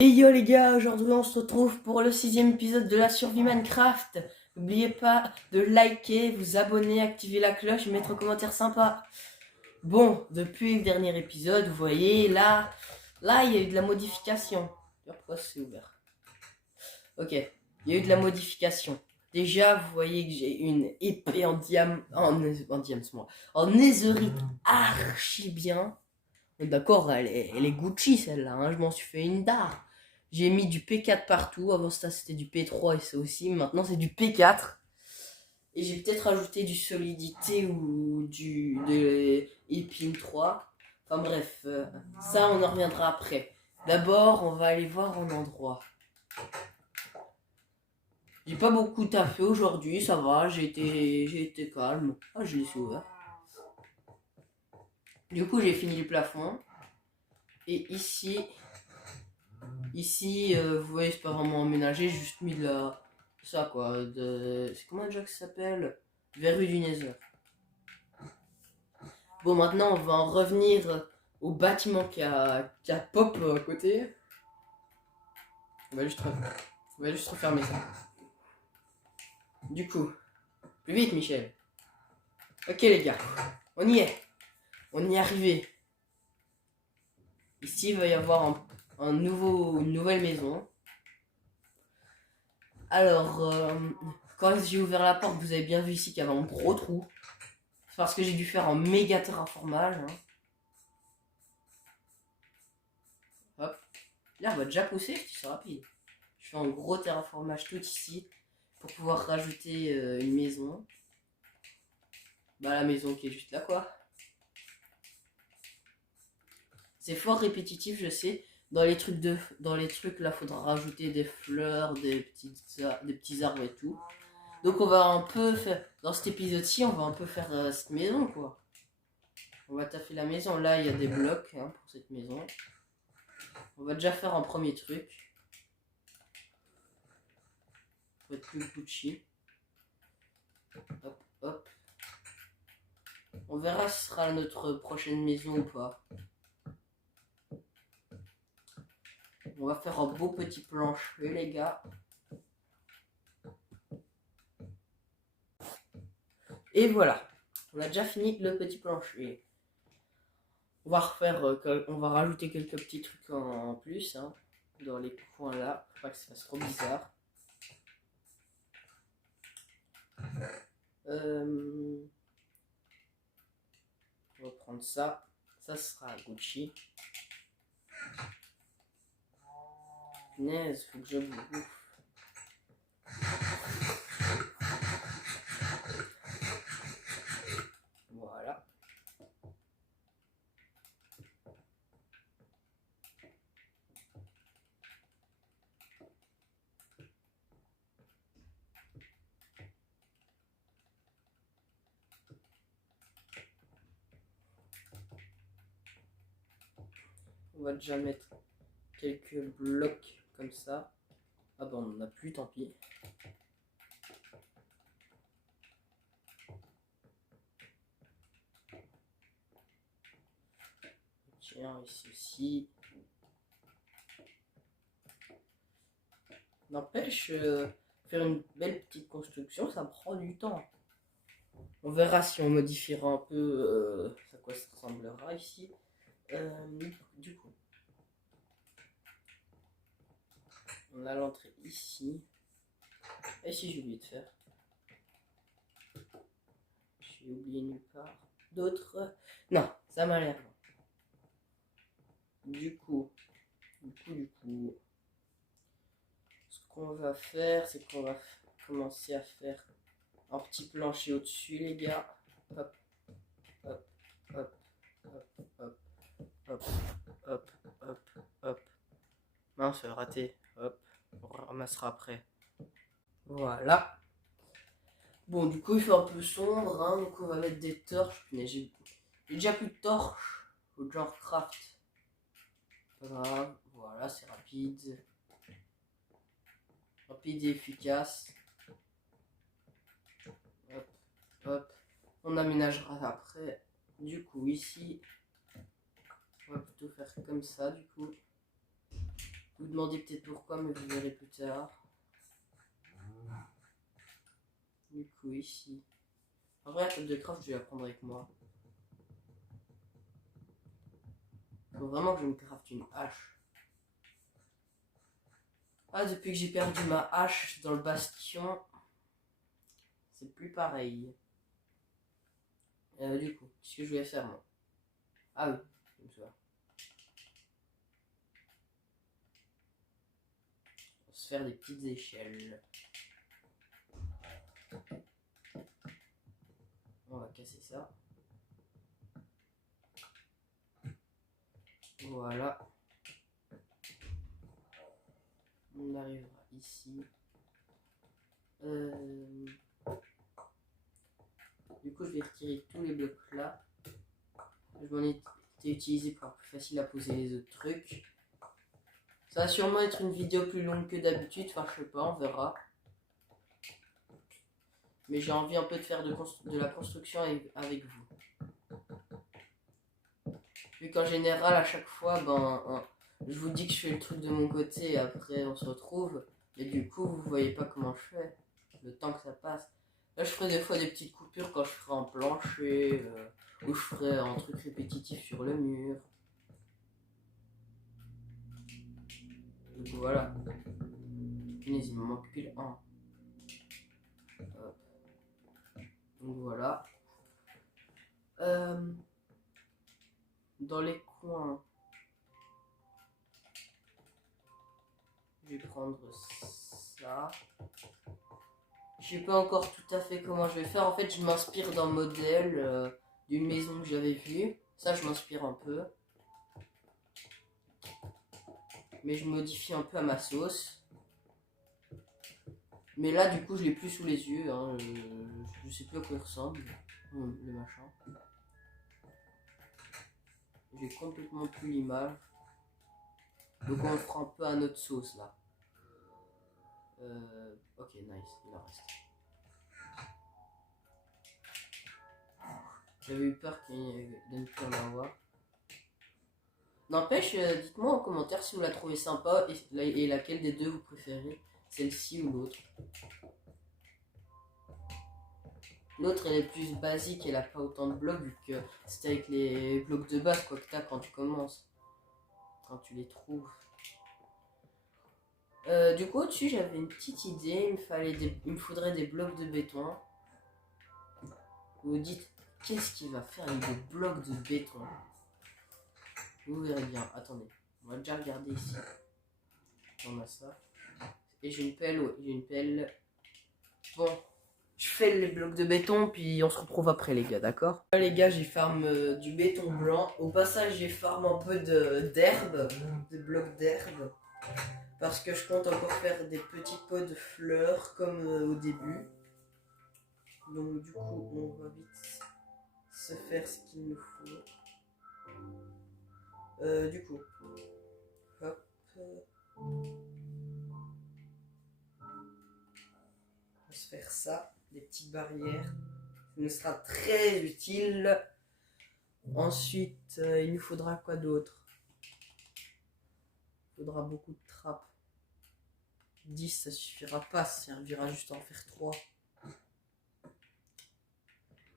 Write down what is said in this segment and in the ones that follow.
Et yo les gars, aujourd'hui on se retrouve pour le 6e épisode de la survie Minecraft. N'oubliez pas de liker, vous abonner, activer la cloche, mettre un commentaire sympa. Bon, depuis le dernier épisode, vous voyez, là il y a eu de la modification. Pourquoi c'est ouvert? Ok, il y a eu de la modification. Déjà, vous voyez que j'ai une épée en netherite archi bien. D'accord, elle est Gucci celle-là, hein, je m'en suis fait une dard. J'ai mis du P4 partout, avant ça c'était du P3 et ça aussi, maintenant c'est du P4. Et j'ai peut-être rajouté du Solidité ou de Epine 3. Enfin bref, ça on en reviendra après. D'abord, on va aller voir un endroit. J'ai pas beaucoup taffé aujourd'hui, ça va, j'ai été calme. Ah, je l'ai ouvert. Du coup, j'ai fini le plafond. Et ici, vous voyez, c'est pas vraiment aménagé, j'ai juste mis de la... ça quoi, c'est comment déjà que ça s'appelle? Verrue du Nether. Bon, maintenant, on va en revenir au bâtiment qui a pop à côté. On va juste refermer ça. Du coup, plus vite, Michel. Ok, les gars, on y est. On y est arrivé. Ici, il va y avoir une nouvelle maison. Alors, quand j'ai ouvert la porte, vous avez bien vu ici qu'il y avait un gros trou. C'est parce que j'ai dû faire un méga terraformage. Hein. Hop. Là, on va déjà pousser, c'est rapide. Je fais un gros terraformage tout ici pour pouvoir rajouter une maison. Bah, la maison qui est juste là, quoi. C'est fort répétitif, je sais. Dans les trucs là, faudra rajouter des fleurs, des petits arbres et tout. Donc on va un peu faire, dans cet épisode-ci, on va un peu faire cette maison, quoi. On va taffer la maison. Là, il y a des blocs hein, pour cette maison. On va déjà faire un premier truc. Pour être plus Gucci. Hop, hop. On verra si ce sera notre prochaine maison ou pas. On va faire un beau petit plancher, les gars. Et voilà. On a déjà fini le petit plancher. On va refaire, on va rajouter quelques petits trucs en plus, hein, dans les coins là. Faut pas que ça fasse trop bizarre. On va prendre ça. Ça sera Gucci. Punaise, faut que je vous bouffe. Voilà. On va déjà mettre quelques blocs comme ça. Ah bah on n'en a plus, tant pis. Tiens, ici aussi. N'empêche, faire une belle petite construction, ça prend du temps. On verra si on modifiera un peu à quoi ça ressemblera ici. Du coup, on a l'entrée ici. Et si j'ai oublié de faire? J'ai oublié nulle part. D'autres? Non, ça m'a l'air. Du coup, ce qu'on va faire, c'est qu'on va commencer à faire un petit plancher au-dessus, les gars. Hop, hop, hop, hop, hop, hop, hop, hop, hop. Mince, raté. Hop, on ramassera après. Voilà. Bon, du coup, il fait un peu sombre, hein, donc on va mettre des torches. J'ai déjà plus de torches. Faut que j'en craft. Pas grave, voilà, c'est rapide. Rapide et efficace. Hop, hop. On aménagera après. Du coup, ici, on va plutôt faire comme ça, du coup. Vous vous demandez peut-être pourquoi, mais vous verrez plus tard. Du coup, ici. En vrai, la table de craft, je vais la prendre avec moi. Faut vraiment que je me crafte une hache. Ah, depuis que j'ai perdu ma hache dans le bastion, c'est plus pareil. Du coup, qu'est-ce que je vais faire moi? Ah oui, comme ça. On va se faire des petites échelles. On va casser ça. Voilà. On arrivera ici. Du coup, je vais retirer tous les blocs là. Je m'en ai utilisé pour être plus facile à poser les autres trucs. Ça va sûrement être une vidéo plus longue que d'habitude. Enfin, je sais pas, on verra. Mais j'ai envie un peu de faire de la construction avec vous. Vu qu'en général, à chaque fois, je vous dis que je fais le truc de mon côté et après on se retrouve. Et du coup, vous voyez pas comment je fais. Le temps que ça passe. Là, je ferai des fois des petites coupures quand je ferai en plancher. Ou je ferai un truc répétitif sur le mur. Donc voilà. Punaise, il me manque pile un. Donc voilà. Dans les coins, je vais prendre ça. Je sais pas encore tout à fait comment je vais faire. En fait, je m'inspire d'un modèle d'une maison que j'avais vue. Ça, je m'inspire un peu. Mais je modifie un peu à ma sauce. Mais là, du coup, je l'ai plus sous les yeux. Hein. Je sais plus à quoi il ressemble, le machin. J'ai complètement plus l'image. Donc on le fera un peu à notre sauce là. Ok, nice, il en reste. J'avais eu peur qu'il ne plus en avoir. N'empêche, dites-moi en commentaire si vous la trouvez sympa et laquelle des deux vous préférez, celle-ci ou l'autre. L'autre elle est plus basique, elle a pas autant de blocs vu que c'est avec les blocs de base quoi que t'as quand tu commences. Quand tu les trouves. Du coup au-dessus j'avais une petite idée, il me faudrait des blocs de béton. Vous vous dites, qu'est-ce qu'il va faire avec des blocs de béton? Vous verrez bien, attendez, on va déjà regarder ici. On a ça. Et j'ai une pelle, ouais, j'ai une pelle. Bon, je fais les blocs de béton, puis on se retrouve après les gars, d'accord? Là les gars, j'ai farm du béton blanc. Au passage, j'ai farm un peu d'herbe, de blocs d'herbe. Parce que je compte encore faire des petits pots de fleurs comme au début. Donc du coup, on va vite se faire ce qu'il nous faut. Du coup, hop. On va se faire ça, des petites barrières. Ça nous sera très utile. Ensuite, il nous faudra quoi d'autre? Il faudra beaucoup de trappes. 10, ça suffira pas, ça servira juste à en faire 3.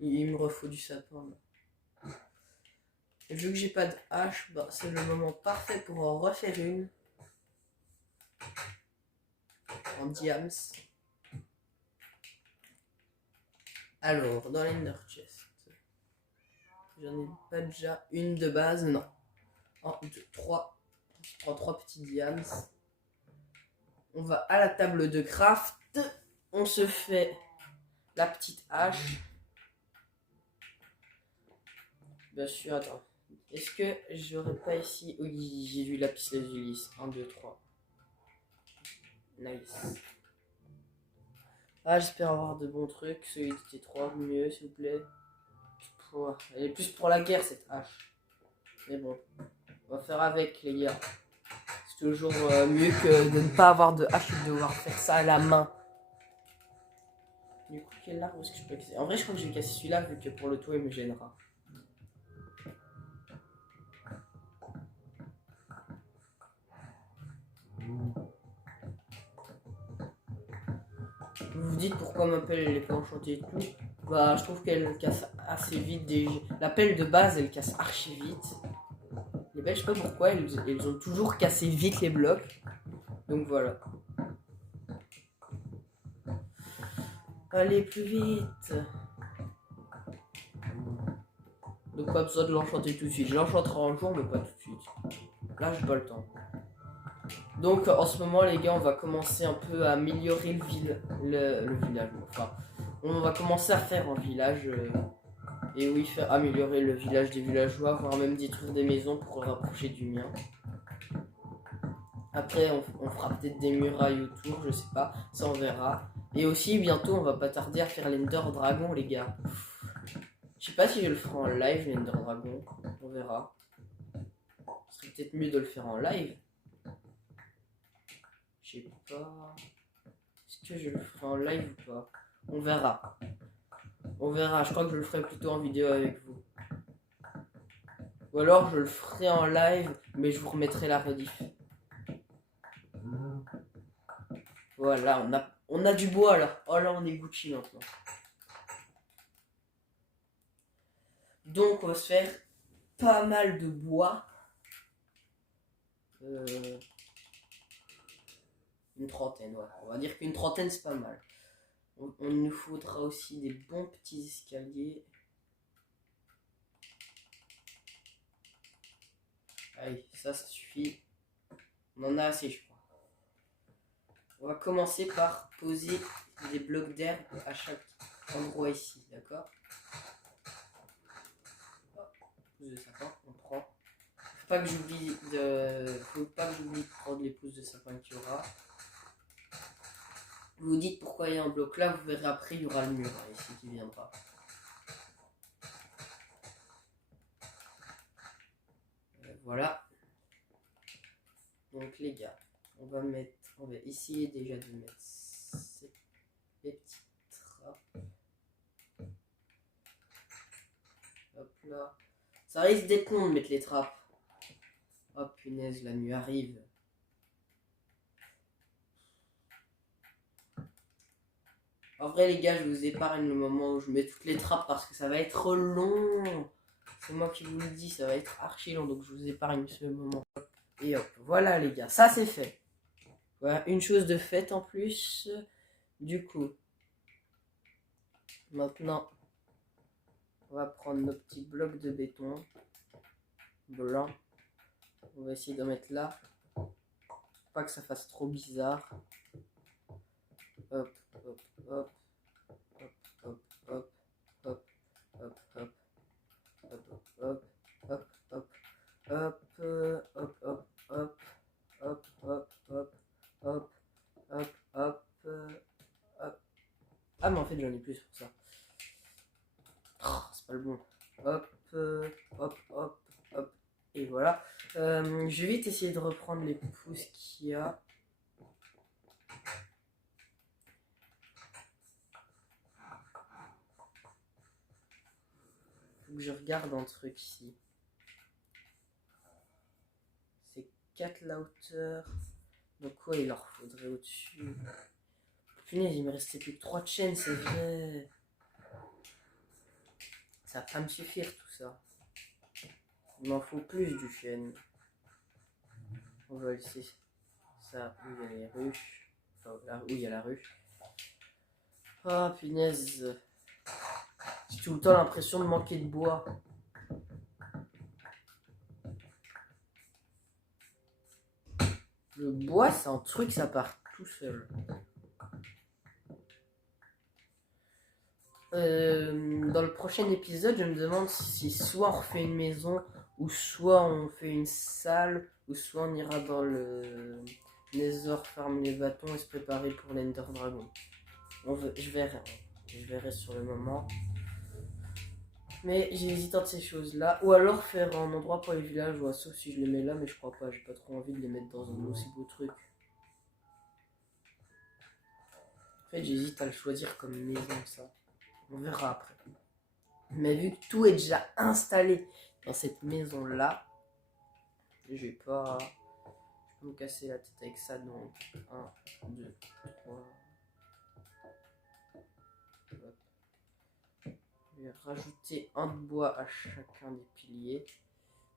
Il me refaut du sapin. Là. Et vu que j'ai pas de hache, bah, c'est le moment parfait pour en refaire une. En diams. Alors, dans l'Ender Chest. J'en ai pas déjà une de base, non. 1, 2, 3. Je prends 3 petits diams. On va à la table de craft. On se fait la petite hache. Bien sûr, attends. Est-ce que j'aurais pas ici... Oui, j'ai vu lapis lazuli. 1, 2, 3. Nice. Ah, j'espère avoir de bons trucs. Celui de T3, mieux, s'il vous plaît. Elle est plus pour la guerre, cette hache. Mais bon, on va faire avec, les gars. C'est toujours mieux que de ne pas avoir de hache et de devoir faire ça à la main. Du coup, quel arbre est-ce que je peux casser? En vrai, je crois que je vais casser celui-là, vu que pour le toit, il me gênera. vous dites pourquoi ma pelle elle est pas enchantée et tout. Bah je trouve qu'elle casse assez vite la pelle de base elle casse archi vite. Les belles je sais pas pourquoi elles ont toujours cassé vite les blocs. Donc voilà. Allez plus vite. Donc pas besoin de l'enchanter tout de suite. Je l'enchanterai un jour mais pas tout de suite. Là j'ai pas le temps. Donc en ce moment les gars on va commencer un peu à améliorer le village. Enfin on va commencer à faire un village et oui faire améliorer le village des villageois, voire même détruire des maisons pour le rapprocher du mien. Après on fera peut-être des murailles autour, je sais pas, ça on verra. Et aussi bientôt on va pas tarder à faire l'Ender Dragon les gars. Je sais pas si je le ferai en live l'Ender Dragon, on verra. Ce serait peut-être mieux de le faire en live. Je sais pas. Est-ce que je le ferai en live ou pas? On verra. On verra. Je crois que je le ferai plutôt en vidéo avec vous. Ou alors je le ferai en live, mais je vous remettrai la rediff. Voilà, on a du bois là. Oh là, on est Gucci maintenant. Donc on va se faire pas mal de bois. Une trentaine, ouais. On va dire qu'une trentaine c'est pas mal. On nous faudra aussi des bons petits escaliers. Allez, ça suffit. On en a assez, je crois. On va commencer par poser des blocs d'herbe à chaque endroit ici, d'accord? Pousse de sapin, on prend. Faut pas que j'oublie de prendre les pousses de sapin qu'il y aura. Vous vous dites pourquoi il y a un bloc là, vous verrez après, il y aura le mur hein, ici qui viendra. Voilà. Donc les gars, on va essayer déjà de mettre les petites trappes. Hop là. Ça risque d'être long de mettre les trappes. Oh punaise, la nuit arrive. En vrai les gars, je vous épargne le moment où je mets toutes les trappes parce que ça va être long. C'est moi qui vous le dis, ça va être archi long, donc je vous épargne ce moment. Et hop, voilà les gars, ça c'est fait. Voilà, une chose de faite en plus. Du coup, maintenant, on va prendre nos petits blocs de béton blanc. On va essayer d'en mettre là. Pas que ça fasse trop bizarre. Hop, hop, hop. Hop, hop, hop, hop, hop, hop, hop, hop, hop, hop, hop, hop, hop, hop, hop, hop, hop, hop, hop. Ah mais en fait j'en ai plus pour ça. Oh, c'est pas le bon. Hop, hop, hop, hop. Et voilà. Je vais vite essayer de reprendre les pousses qu'il y a. Faut que je regarde un truc ici. C'est 4 la hauteur. Donc ouais, il leur faudrait au-dessus. Punaise, il me restait plus que 3 chaînes, c'est vrai. Ça va pas me suffire tout ça. Il m'en faut plus du chêne. On va laisser ça où il y a les ruches. Enfin, là où il y a la ruche. Ah punaise. J'ai tout le temps l'impression de manquer de bois. Le bois, c'est un truc, ça part tout seul. Dans le prochain épisode, je me demande si soit on refait une maison, ou soit on fait une salle, ou soit on ira dans le Nether farm les bâtons et se préparer pour l'Ender Dragon. Je verrai sur le moment. Mais j'hésite entre ces choses-là. Ou alors faire un endroit pour les villageois, sauf si je les mets là, mais je crois pas. J'ai pas trop envie de les mettre dans un aussi beau truc. En fait, j'hésite à le choisir comme maison, ça. On verra après. Mais vu que tout est déjà installé dans cette maison-là, je vais pas me casser la tête avec ça. Donc, 1, 2, 3, hop. Je vais rajouter un de bois à chacun des piliers.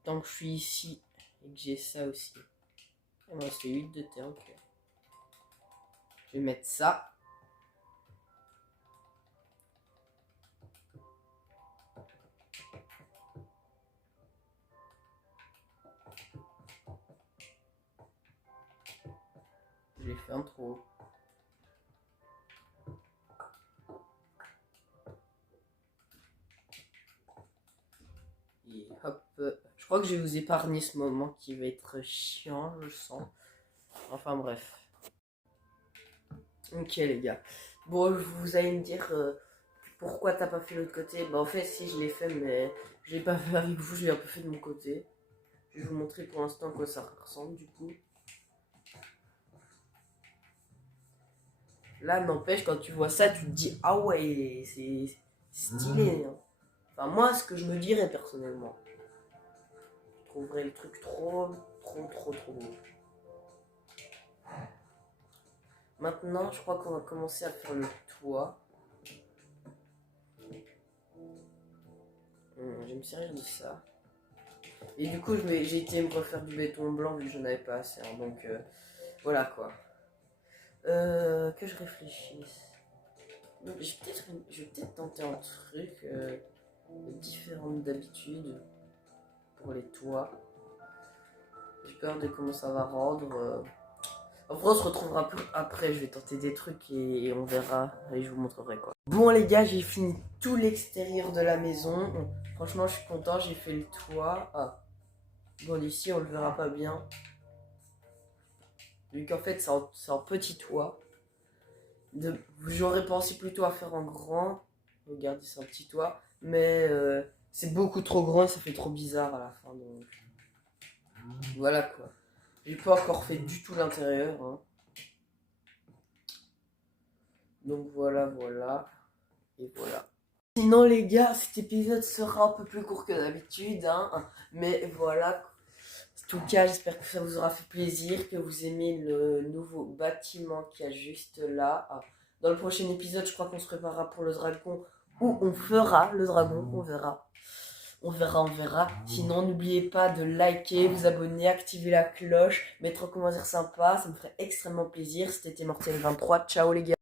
Tant que je suis ici et que j'ai ça aussi. Il me reste 8 de terre, ok. Je vais mettre ça. J'ai fait un trou. Et hop. Je crois que je vais vous épargner ce moment qui va être chiant, je sens. Enfin bref. Ok les gars. Bon, vous allez me dire pourquoi t'as pas fait l'autre côté. Bah en fait si je l'ai fait mais je l'ai pas fait avec vous, je l'ai un peu fait de mon côté. Je vais vous montrer pour l'instant à quoi ça ressemble du coup. Là n'empêche quand tu vois ça tu te dis ah ouais c'est stylé. Hein. Enfin moi ce que je me dirais personnellement. Je trouverais le truc trop beau. Maintenant je crois qu'on va commencer à faire le toit. Je vais me servir de ça. Et du coup, j'ai été me refaire du béton blanc vu que j'en avais pas assez. Hein, donc voilà quoi. Que je réfléchisse. Je vais peut-être tenter un truc différent d'habitude pour les toits. J'ai peur de comment ça va rendre. Enfin, on se retrouvera après. Je vais tenter des trucs et on verra. Et je vous montrerai quoi. Bon les gars, j'ai fini tout l'extérieur de la maison. Franchement, je suis content. J'ai fait le toit. Ah. Bon, ici, on le verra pas bien. Vu qu'en fait, c'est un petit toit. J'aurais pensé plutôt à faire en grand. Regardez, c'est un petit toit. Mais c'est beaucoup trop grand, ça fait trop bizarre à la fin. Donc voilà quoi. J'ai pas encore fait du tout l'intérieur. Hein. Donc voilà. Et voilà. Sinon les gars, cet épisode sera un peu plus court que d'habitude. Hein. Mais voilà. En tout cas, j'espère que ça vous aura fait plaisir, que vous aimez le nouveau bâtiment qu'il y a juste là. Dans le prochain épisode, je crois qu'on se préparera pour le dragon ou on fera le dragon, on verra. On verra. Sinon, n'oubliez pas de liker, vous abonner, activer la cloche, mettre un commentaire sympa, ça me ferait extrêmement plaisir. C'était Immortel23, ciao les gars.